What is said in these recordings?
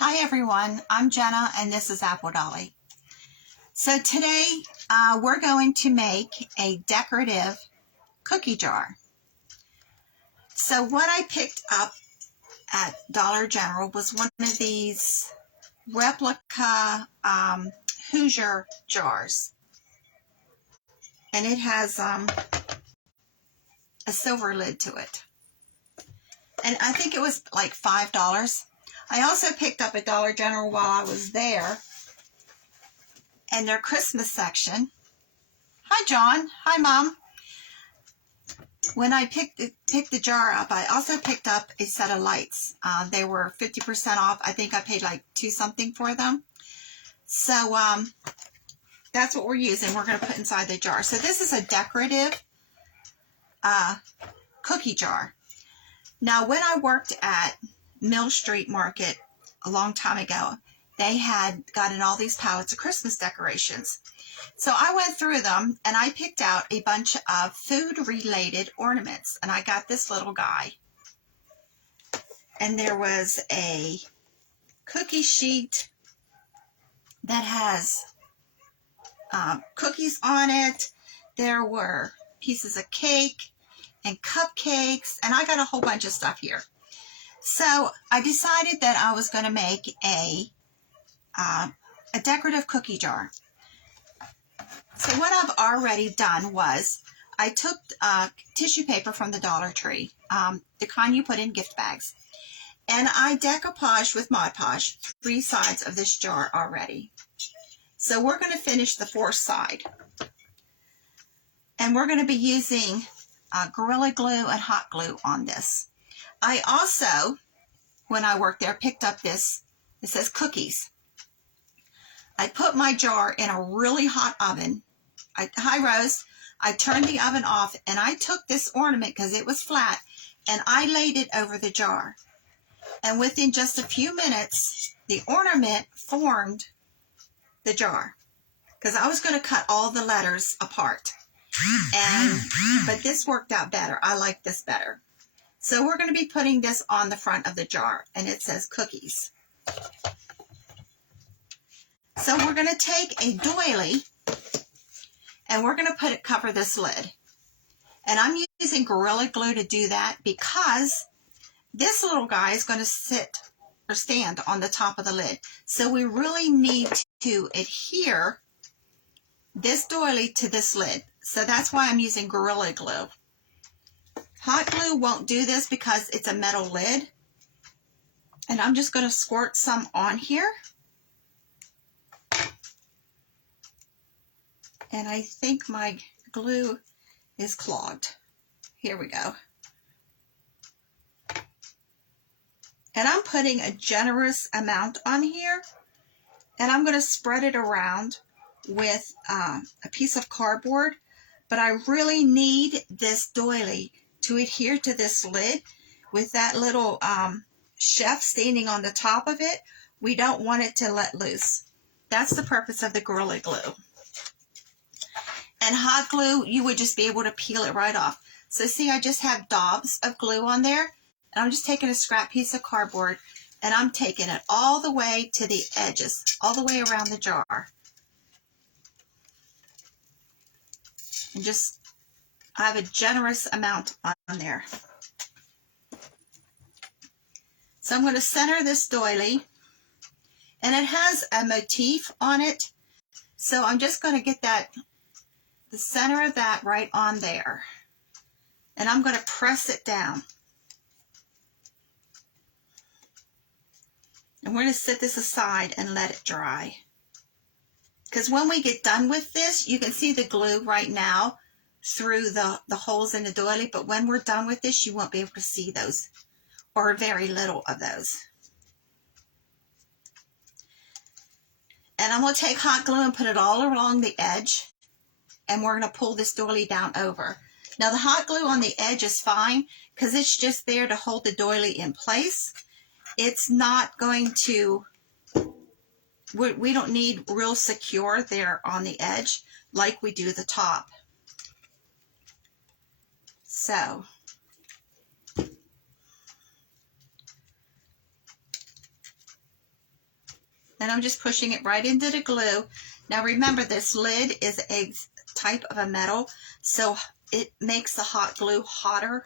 Hi everyone, I'm Jenna and this is Apple Dolly. So today we're going to make a decorative cookie jar. So what I picked up at Dollar General was one of these replica Hoosier jars. And it has a silver lid to it. And I think it was like $5. I also picked up at Dollar General while I was there in their Christmas section. Hi, John. Hi, Mom. When I picked the jar up, I also picked up a set of lights. They were 50% off. I think I paid like $2 something for them. So that's what we're using. We're going to put inside the jar. So this is a decorative cookie jar. Now, when I worked at Mill Street Market a long time ago, they had gotten all these pallets of Christmas decorations. So I went through them and I picked out a bunch of food-related ornaments. And I got this little guy. And there was a cookie sheet that has cookies on it. There were pieces of cake and cupcakes. And I got a whole bunch of stuff here. So I decided that I was going to make a decorative cookie jar. So what I've already done was I took tissue paper from the Dollar Tree, the kind you put in gift bags, and I decoupaged with Mod Podge 3 sides of this jar already. So we're going to finish the 4th side. And we're going to be using Gorilla Glue and hot glue on this. I also, when I worked there, picked up this, it says cookies. I put my jar in a really hot oven. High roast. I turned the oven off and I took this ornament because it was flat and I laid it over the jar. And within just a few minutes, the ornament formed the jar because I was going to cut all the letters apart. But this worked out better. I like this better. So we're going to be putting this on the front of the jar and it says cookies. So we're going to take a doily and we're going to cover this lid. And I'm using Gorilla Glue to do that because this little guy is going to sit or stand on the top of the lid. So we really need to adhere this doily to this lid. So that's why I'm using Gorilla Glue. Hot glue won't do this because it's a metal lid. And I'm just going to squirt some on here. And I think my glue is clogged. Here we go. And I'm putting a generous amount on here. And I'm going to spread it around with a piece of cardboard. But I really need this doily to adhere to this lid with that little chef standing on the top of it. We don't want it to let loose. That's the purpose of the Gorilla Glue. And hot glue, you would just be able to peel it right off. So see, I just have daubs of glue on there. And I'm just taking a scrap piece of cardboard and I'm taking it all the way to the edges, all the way around the jar. And just, I have a generous amount on there. So I'm going to center this doily. And it has a motif on it. So I'm just going to get the center of that right on there. And I'm going to press it down. And we're going to set this aside and let it dry. Because when we get done with this, you can see the glue right now through the holes in the doily. But when we're done with this, you won't be able to see those, or very little of those. And I'm going to take hot glue and put it all along the edge. And we're going to pull this doily down over. Now the hot glue on the edge is fine because it's just there to hold the doily in place. It's not going to, we don't need real secure there on the edge like we do the top. So And I'm just pushing it right into the glue. Now remember, this lid is a type of a metal, so it makes the hot glue hotter.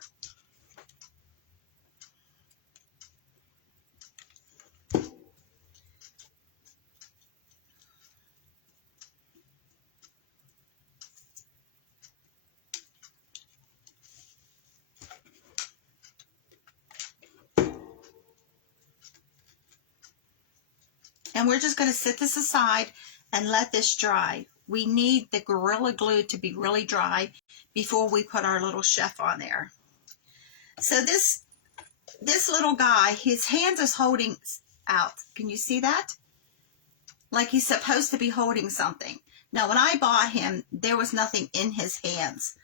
And we're just going to set this aside and let this dry. We need the Gorilla Glue to be really dry before we put our little chef on there. So this little guy, his hands is holding out. Can you see that? Like he's supposed to be holding something. Now, when I bought him, there was nothing in his hands.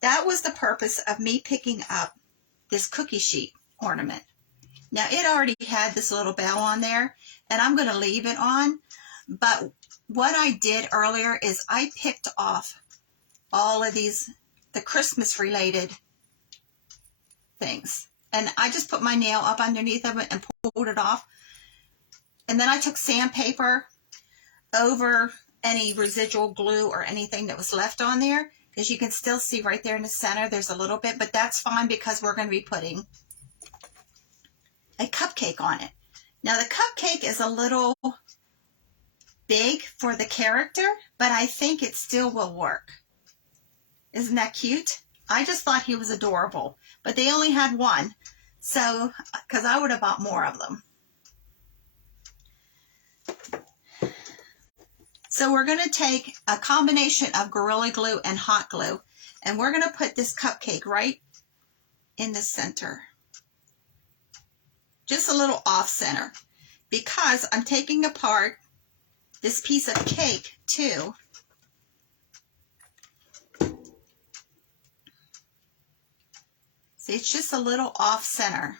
That was the purpose of me picking up this cookie sheet ornament. Now, it already had this little bell on there, and I'm going to leave it on. But what I did earlier is I picked off all of these, the Christmas-related things. And I just put my nail up underneath of it and pulled it off. And then I took sandpaper over any residual glue or anything that was left on there. As you can still see right there in the center, there's a little bit, but that's fine because we're going to be putting a cupcake on it. Now the cupcake is a little big for the character, but I think it still will work. Isn't that cute? I just thought he was adorable, but they only had one, so because I would have bought more of them. So we're going to take a combination of Gorilla Glue and hot glue, and we're going to put this cupcake right in the center. Just a little off center, because I'm taking apart this piece of cake too. See, it's just a little off center.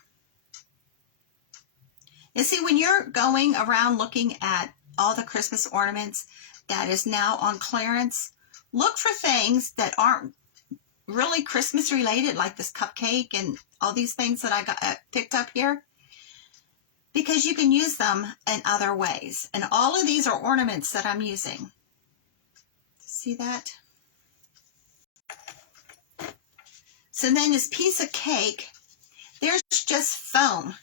You see, when you're going around looking at all the Christmas ornaments that is now on clearance, look for things that aren't really Christmas related, like this cupcake and all these things that I got picked up here, because you can use them in other ways. And all of these are ornaments that I'm using. See that? So then this piece of cake, there's just foam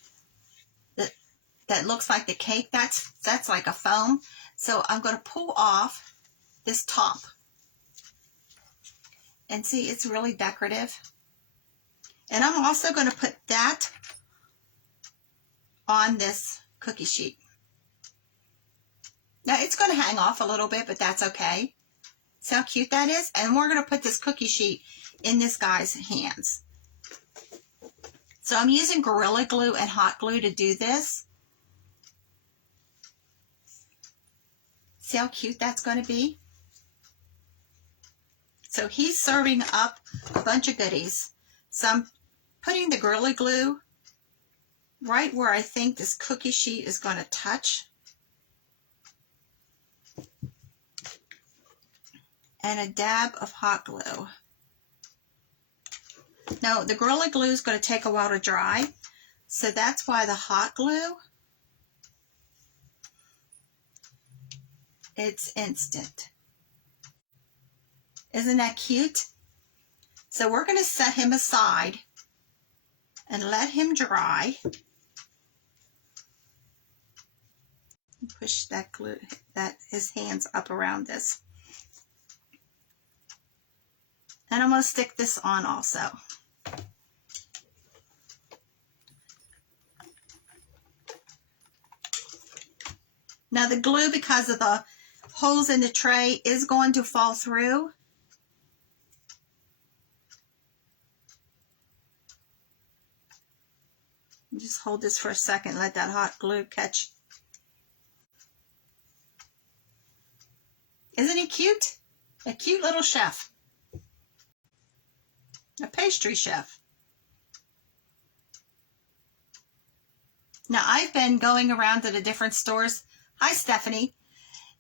that looks like the cake. That's like a foam. So I'm going to pull off this top. And see, it's really decorative. And I'm also going to put that on this cookie sheet. Now it's going to hang off a little bit, but that's okay. See how cute that is? And we're going to put this cookie sheet in this guy's hands. So I'm using Gorilla Glue and hot glue to do this. See how cute that's going to be? So he's serving up a bunch of goodies. So I'm putting the Gorilla Glue right where I think this cookie sheet is going to touch. And a dab of hot glue. Now, the Gorilla Glue is going to take a while to dry, so that's why the hot glue, it's instant. Isn't that cute? So we're going to set him aside and let him dry. Push that glue, his hands up around this. And I'm going to stick this on also. Now the glue, because of the holes in the tray, is going to fall through. Just hold this for a second, let that hot glue catch. Isn't he cute? A cute little chef. A pastry chef. Now, I've been going around to the different stores. Hi, Stephanie.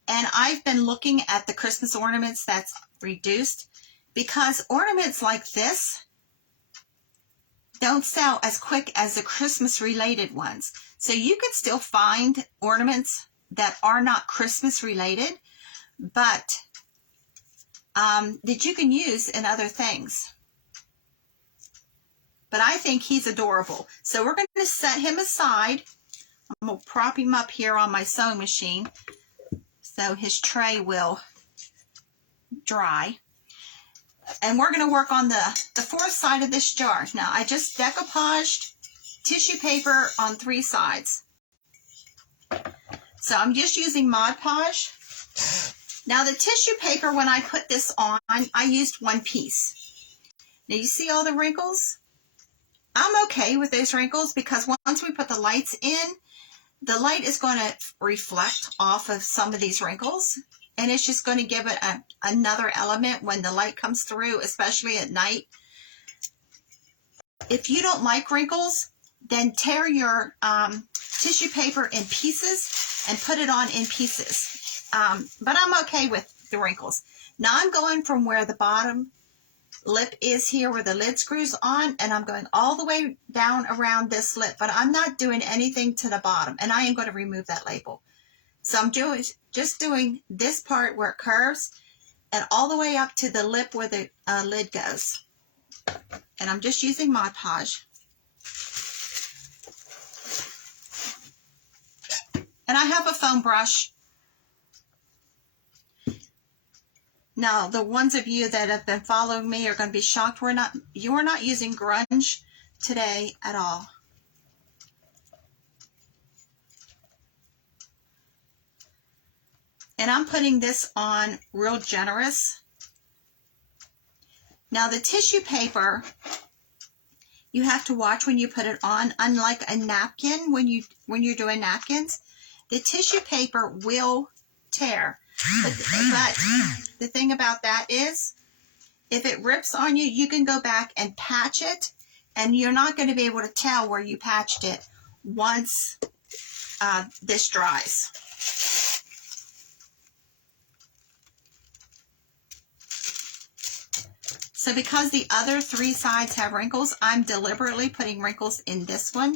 And I've been looking at the Christmas ornaments that's reduced, because ornaments like this don't sell as quick as the Christmas related ones. So you can still find ornaments that are not Christmas related, but that you can use in other things. But I think he's adorable. So we're going to set him aside. I'm going to prop him up here on my sewing machine so his tray will dry. And we're going to work on the fourth side of this jar. Now, I just decoupaged tissue paper on 3 sides. So I'm just using Mod Podge. Now, the tissue paper, when I put this on, I used 1 piece. Now, you see all the wrinkles? I'm okay with those wrinkles because once we put the lights in, the light is going to reflect off of some of these wrinkles. And it's just going to give it another element when the light comes through, especially at night. If you don't like wrinkles, then tear your tissue paper in pieces and put it on in pieces. But I'm okay with the wrinkles. Now I'm going from where the bottom lip is here, where the lid screws on, and I'm going all the way down around this lip. But I'm not doing anything to the bottom, and I am going to remove that label. So I'm just doing this part where it curves and all the way up to the lip where the lid goes. And I'm just using Mod Podge. And I have a foam brush. Now, the ones of you that have been following me are going to be shocked. You are not using grunge today at all. And I'm putting this on real generous. Now the tissue paper, you have to watch when you put it on. Unlike a napkin, when you're doing napkins, the tissue paper will tear. But the thing about that is, if it rips on you, you can go back and patch it, and you're not going to be able to tell where you patched it once this dries. So because the other 3 sides have wrinkles, I'm deliberately putting wrinkles in this one.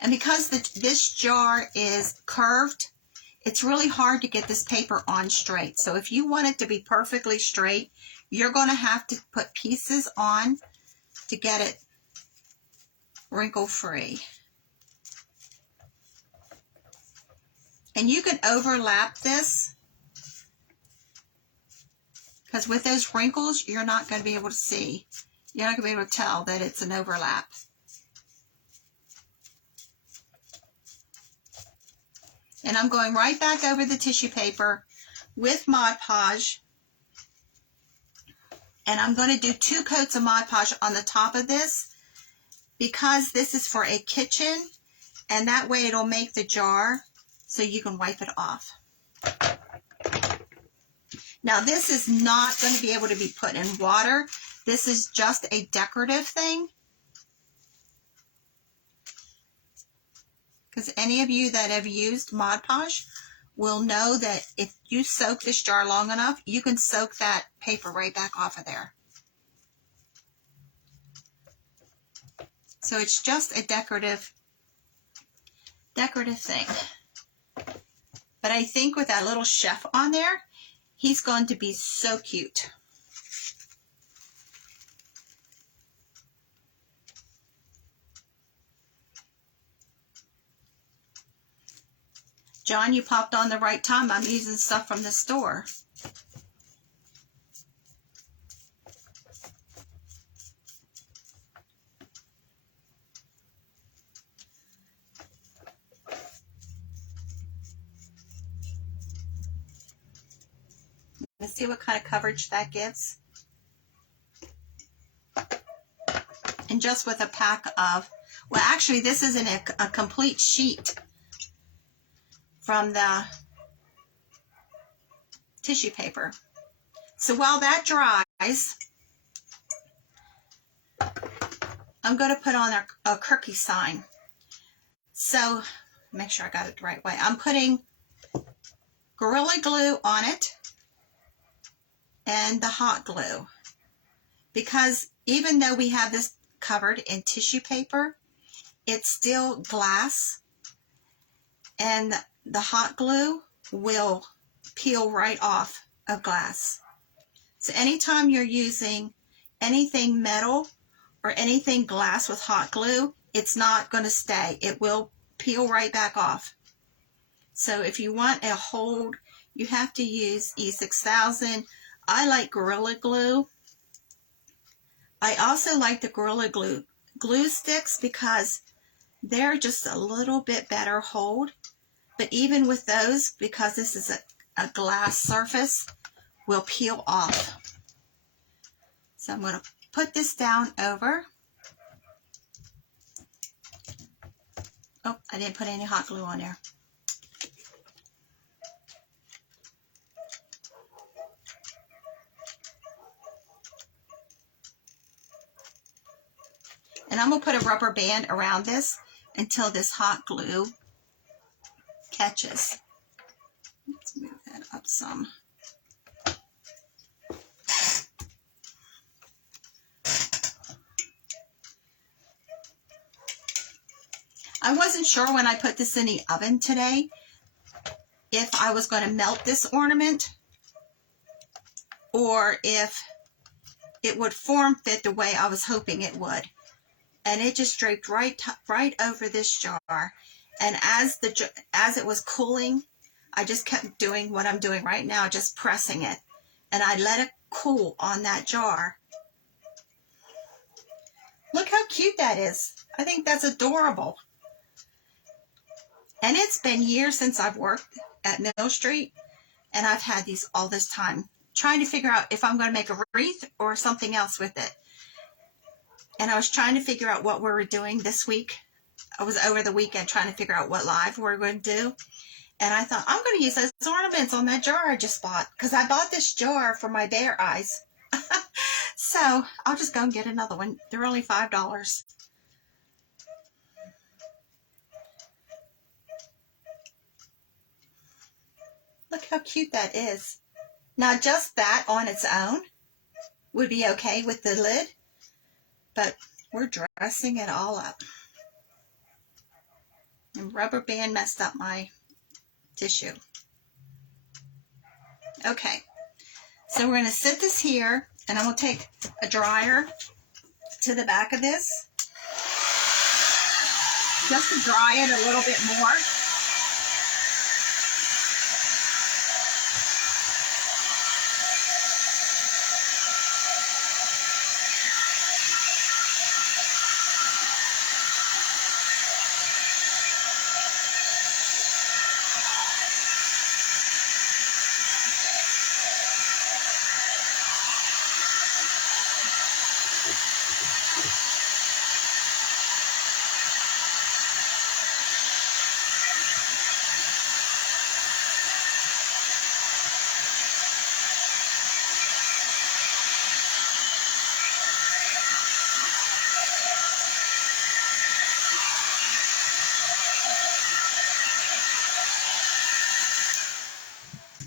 And because this jar is curved, it's really hard to get this paper on straight. So if you want it to be perfectly straight, you're going to have to put pieces on to get it wrinkle-free. And you can overlap this, because with those wrinkles, you're not going to be able to see. You're not going to be able to tell that it's an overlap. And I'm going right back over the tissue paper with Mod Podge. And I'm going to do 2 coats of Mod Podge on the top of this, because this is for a kitchen, and that way it'll make the jar so you can wipe it off. Now this is not going to be able to be put in water. This is just a decorative thing. Because any of you that have used Mod Podge will know that if you soak this jar long enough, you can soak that paper right back off of there. So it's just a decorative thing. But I think with that little chef on there, he's going to be so cute. John, you popped on the right time. I'm using stuff from the store. Let's see what kind of coverage that gives. And just with a pack of, well, actually, this isn't a complete sheet from the tissue paper. So while that dries, I'm going to put on a cookie sign. So make sure I got it the right way. I'm putting Gorilla Glue on it. and the hot glue, because even though we have this covered in tissue paper, it's still glass, and the hot glue will peel right off of glass. So anytime you're using anything metal or anything glass with hot glue, it's not going to stay. It will peel right back off. So if you want a hold, you have to use E6000. I like Gorilla Glue. I also like the Gorilla glue sticks because they're just a little bit better hold. But even with those, because this is a glass surface, will peel off. So I'm going to put this down over. Oh, I didn't put any hot glue on there. And I'm going to put a rubber band around this until this hot glue catches. Let's move that up some. I wasn't sure when I put this in the oven today if I was going to melt this ornament or if it would form fit the way I was hoping it would. And it just draped right over this jar. And as it was cooling, I just kept doing what I'm doing right now, just pressing it. And I let it cool on that jar. Look how cute that is. I think that's adorable. And it's been years since I've worked at Mill Street, and I've had these all this time, trying to figure out if I'm going to make a wreath or something else with it. And I was trying to figure out what we were doing this week. I was over the weekend trying to figure out what live we were going to do. And I thought, I'm going to use those ornaments on that jar I just bought, because I bought this jar for my bear eyes. So I'll just go and get another one. They're only $5. Look how cute that is. Now, just that on its own would be okay with the lid, but we're dressing it all up. And rubber band messed up my tissue. Okay, so we're going to sit this here, and I'm going to take a dryer to the back of this just to dry it a little bit more.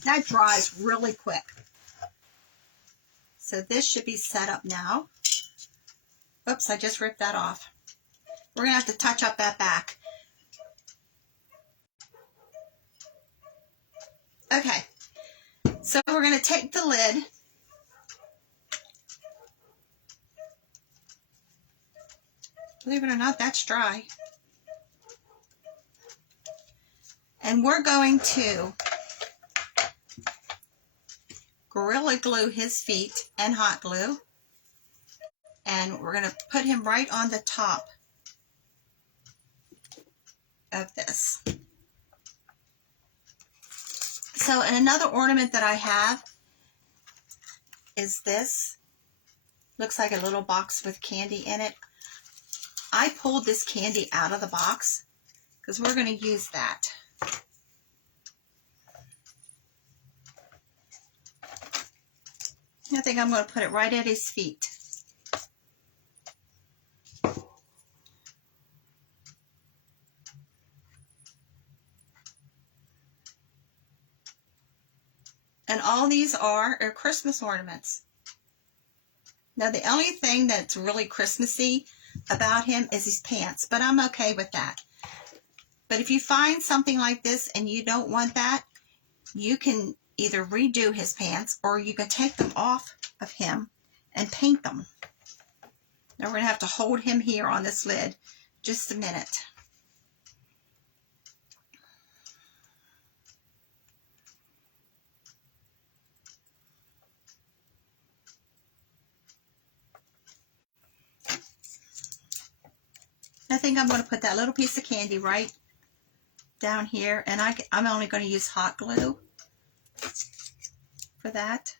That dries really quick. So this should be set up now. Oops, I just ripped that off. We're going to have to touch up that back. Okay, so we're going to take the lid. Believe it or not, that's dry. And we're going to Gorilla Glue his feet and hot glue. And we're going to put him right on the top of this. So, and another ornament that I have is this. Looks like a little box with candy in it. I pulled this candy out of the box because we're going to use that. I think I'm going to put it right at his feet. And all these are Christmas ornaments. Now, the only thing that's really Christmassy about him is his pants, but I'm okay with that. But if you find something like this and you don't want that, you can either redo his pants or you can take them off of him and paint them. Now we're going to have to hold him here on this lid just a minute. I think I'm going to put that little piece of candy right down here, and I'm only going to use hot glue for that.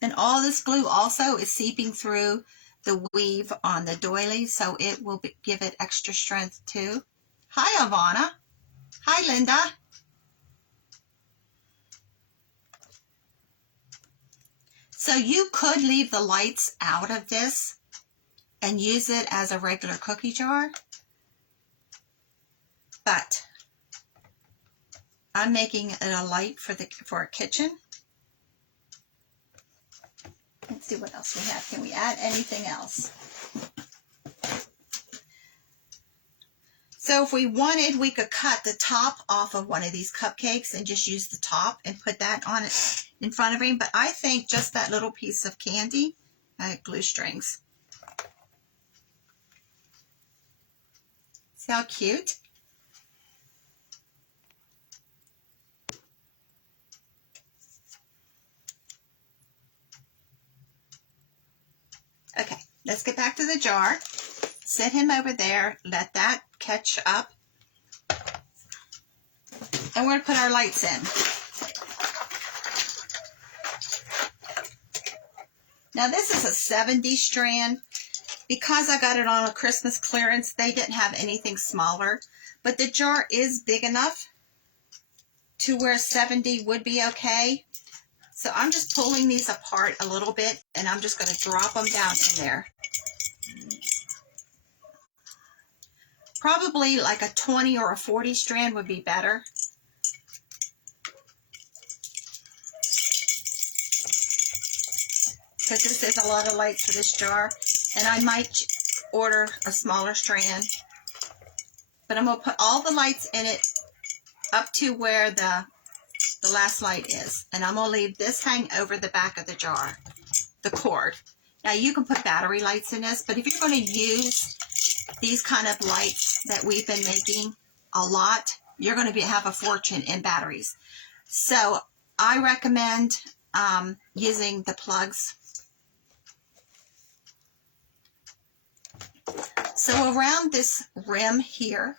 And all this glue also is seeping through the weave on the doily, so it will give it extra strength too. Hi, Ivana. Hi, Linda. So you could leave the lights out of this and use it as a regular cookie jar, but I'm making it a light for a kitchen. Let's see what else we have. Can we add anything else? So if we wanted, we could cut the top off of one of these cupcakes and just use the top and put that on it in front of him. But I think just that little piece of candy, glue strings. See how cute? Okay, let's get back to the jar. Set him over there. Let that catch up. And we're going to put our lights in. Now this is a 70 strand. Because I got it on a Christmas clearance, they didn't have anything smaller. But the jar is big enough to where 70 would be okay. So I'm just pulling these apart a little bit, and I'm just going to drop them down in there. Probably like a 20 or a 40 strand would be better. Because this is a lot of lights for this jar. And I might order a smaller strand. But I'm going to put all the lights in it up to where the last light is. And I'm going to leave this hang over the back of the jar, the cord. Now you can put battery lights in this, but if you're going to use these kind of lights that we've been making a lot, you're going to have a fortune in batteries. So I recommend using the plugs. So around this rim here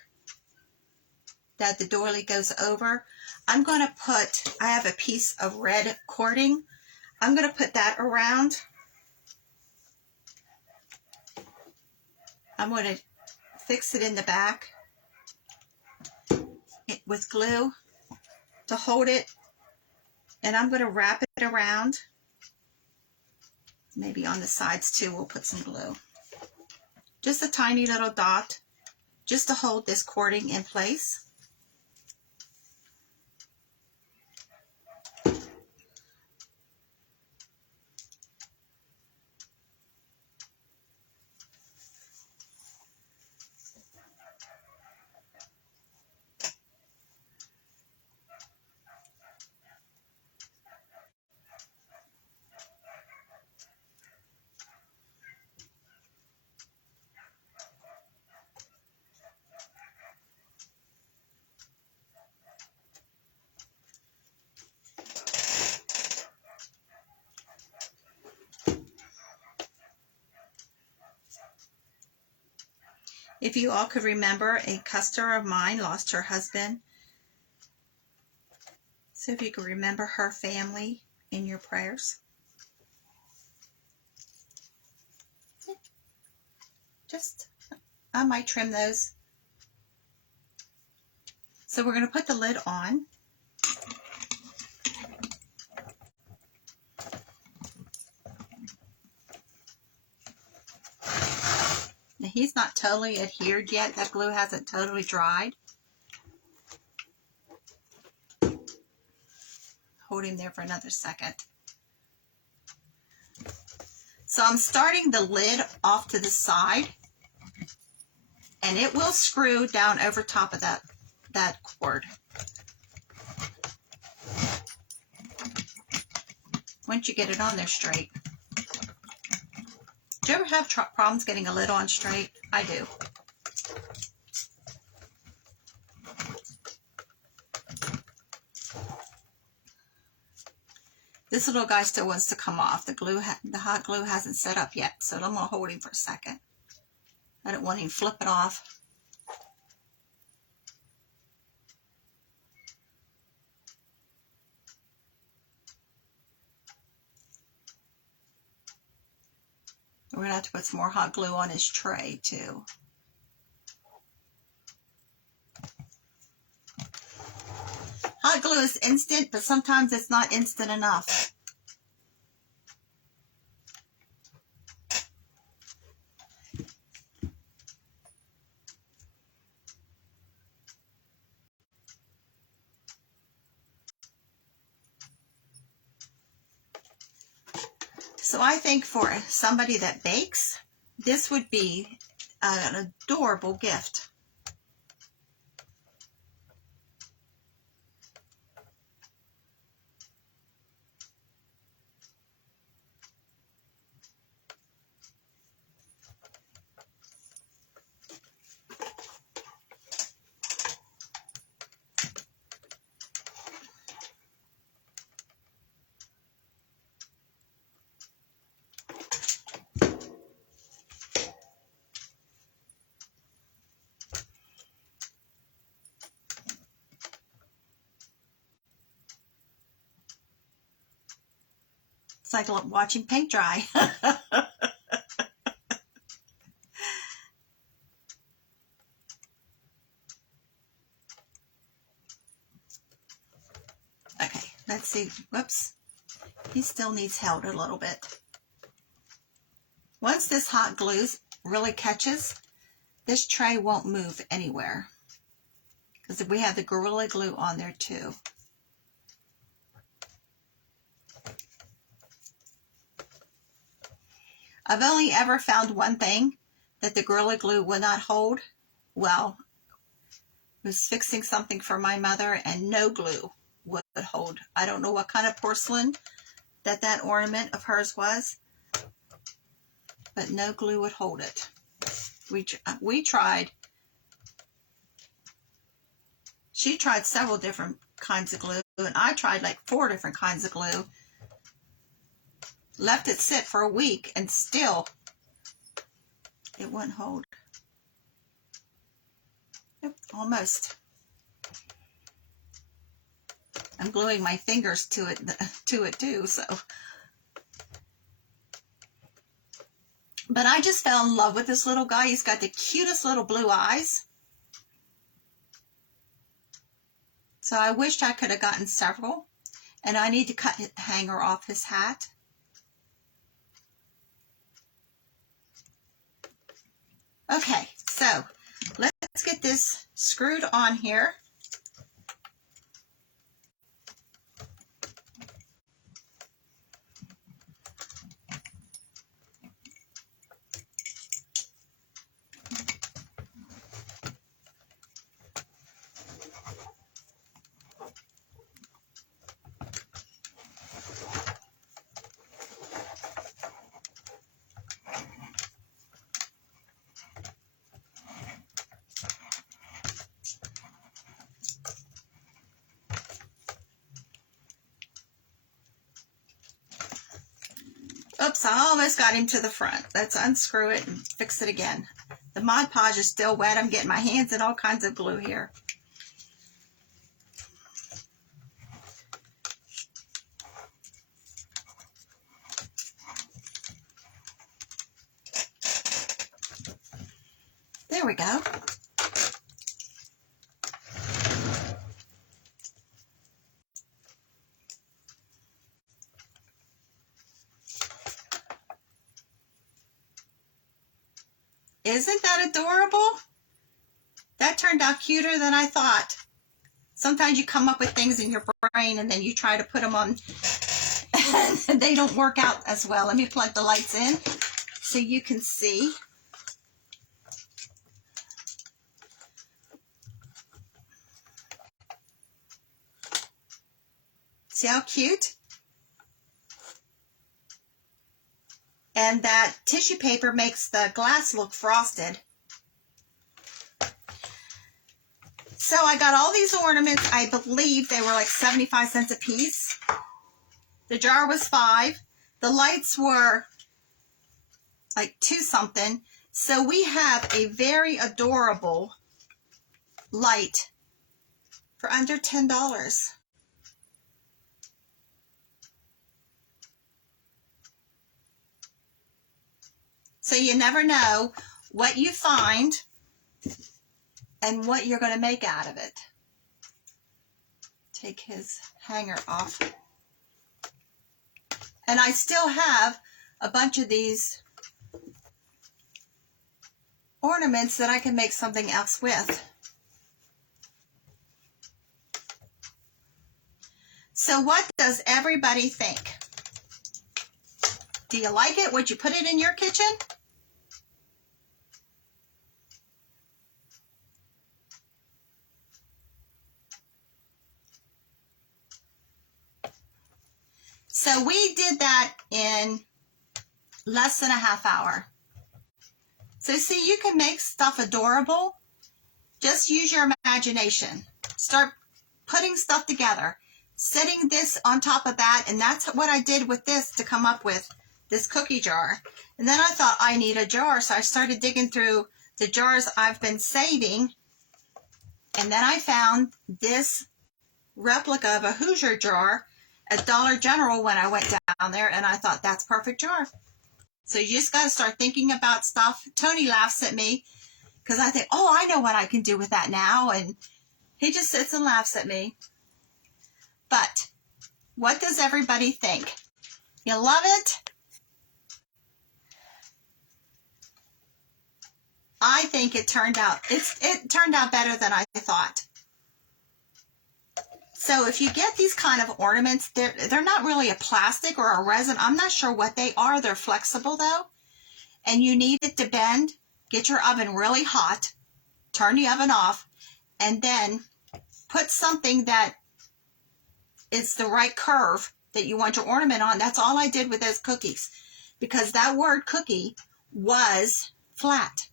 that the doily goes over, I'm going to put, I have a piece of red cording. I'm going to put that around. I'm going to fix it in the back with glue to hold it. And I'm going to wrap it around. Maybe on the sides too, we'll put some glue. Just a tiny little dot, just to hold this cording in place. If you all could remember, a customer of mine lost her husband. So if you could remember her family in your prayers. Just, I might trim those. So we're going to put the lid on. Now he's not totally adhered yet. That glue hasn't totally dried. hold him there for another second. So I'm starting the lid off to the side, and it will screw down over top of that cord. Once you get it on there straight. Do you ever have problems getting a lid on straight? I do. This little guy still wants to come off. The hot glue hasn't set up yet, so I'm going to hold him for a second. I don't want him flipping off. We're going to have to put some more hot glue on his tray, too. Hot glue is instant, but sometimes it's not instant enough. So I think for somebody that bakes, this would be an adorable gift. It's like watching paint dry. Okay, let's see. Whoops. He still needs held a little bit. Once this hot glue really catches, this tray won't move anywhere. Because we have the Gorilla Glue on there too. I've only ever found one thing that the Gorilla Glue would not hold. Well, I was fixing something for my mother and no glue would hold. I don't know what kind of porcelain that ornament of hers was, but no glue would hold it. We tried. She tried several different kinds of glue, and I tried like 4 different kinds of glue. Left it sit for a week, and still it wouldn't hold. Yep, almost. I'm gluing my fingers to it too, so. But I just fell in love with this little guy. He's got the cutest little blue eyes. So I wished I could have gotten several. And I need to cut the hanger off his hat. Okay, so let's get this screwed on here. Oops, I almost got him to the front. Let's unscrew it and fix it again. The Mod Podge is still wet. I'm getting my hands in all kinds of glue here. There we go. Isn't that adorable? That turned out cuter than I thought. Sometimes you come up with things in your train and then you try to put them on and they don't work out as well. Let me plug the lights in so you can see. See how cute? And that tissue paper makes the glass look frosted. So I got all these ornaments. I believe they were like 75 cents a piece. The jar was $5. The lights were like $2 something. So we have a very adorable light for under $10. So you never know what you find and what you're going to make out of it. Take his hanger off. And I still have a bunch of these ornaments that I can make something else with. So what does everybody think? Do you like it? Would you put it in your kitchen? So we did that in less than a half hour. So see, you can make stuff adorable. Just use your imagination. Start putting stuff together. Setting this on top of that, and that's what I did with this to come up with this cookie jar. And then I thought I need a jar, so I started digging through the jars I've been saving. And then I found this replica of a Hoosier jar at Dollar General when I went down there, and I thought that's perfect jar. So you just got to start thinking about stuff. Tony laughs at me because I think, oh, I know what I can do with that now, and he just sits and laughs at me. But what does everybody think? You love it? I think it turned out better than I thought. So if you get these kind of ornaments, they're not really a plastic or a resin. I'm not sure what they are. They're flexible though. And you need it to bend. Get your oven really hot. Turn the oven off. And then put something that is the right curve that you want your ornament on. That's all I did with those cookies. Because that word cookie was flat.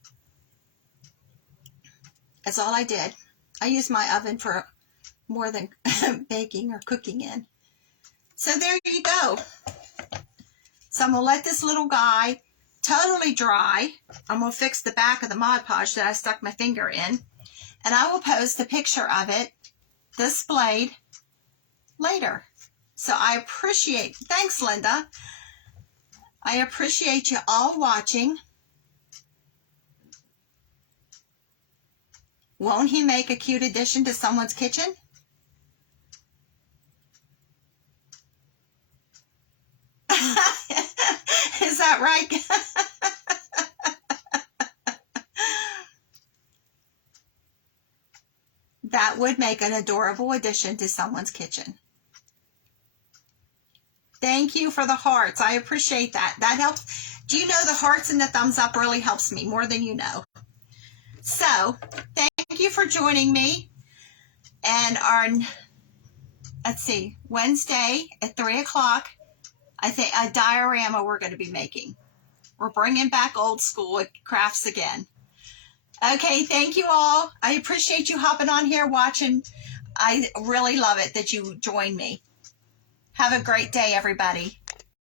That's all I did. I used my oven for more than baking or cooking in. So there you go. So I'm going to let this little guy totally dry. I'm going to fix the back of the Mod Podge that I stuck my finger in. And I will post a picture of it displayed later. So I appreciate, thanks Linda. I appreciate you all watching. Won't he make a cute addition to someone's kitchen? Is that right? That would make an adorable addition to someone's kitchen. Thank you for the hearts. I appreciate that. That helps. Do you know the hearts and the thumbs up really helps me more than you know. So, thank you for joining me. And our, let's see, Wednesday at 3 o'clock, I think a diorama we're going to be making. We're bringing back old school crafts again. Okay, thank you all. I appreciate you hopping on here watching. I really love it that you joined me. Have a great day, everybody.